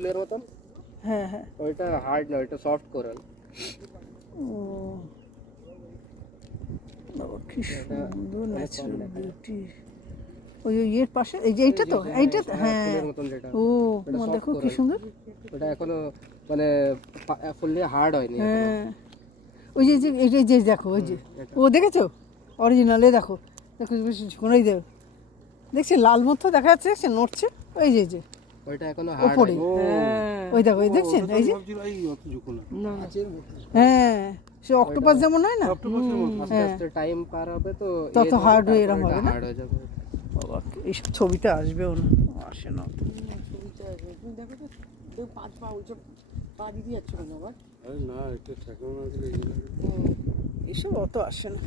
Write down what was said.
ফুলের মতন। হ্যাঁ হ্যাঁ। ওইটা হার্ড না, ওইটা সফট কোরাল। ও বাবা কি সুন্দর ন্যাচারাল বিউটি। ওই ওই এর পাশে এই যে এইটা তো, এইটা তো, হ্যাঁ ফুলের মতন যেটা, ও ওটা soft দেখো কি coral। সুন্দর। ওটা এখনো মানে ফুললি হার্ড হয়নি এখনো। হ্যাঁ ওই যে এই যে দেখো ওই যে, এটা। ও দেখেছো অরিজিনাল, এ দেখো দেখো কোনোই দেবে, দেখছি লাল মতো দেখা যাচ্ছে, সে নড়ছে, ওই যে এই যে ওইটা এখনো হার্ড ওপরে, হয়নি। হ্যাঁ ওই দেখো, ওই দেখছেন এই যে, না হ্যাঁ সে অক্টোপাস যেমন হয় না, আস্তে আস্তে টাইম পার হবে তো তত hard হয়ে এরম হবে না? হার্ড হয়ে যাবে। বাবা এইসব ছবিতে আসবেও না, আসে না তো। ছবিটা আসবে, তুমি দেখো তো কেউ 5 পা উঁচু পা দিয়ে যাচ্ছে কেন আবার? না এটা ঠেকানো না দিলে এসব অত আসে না।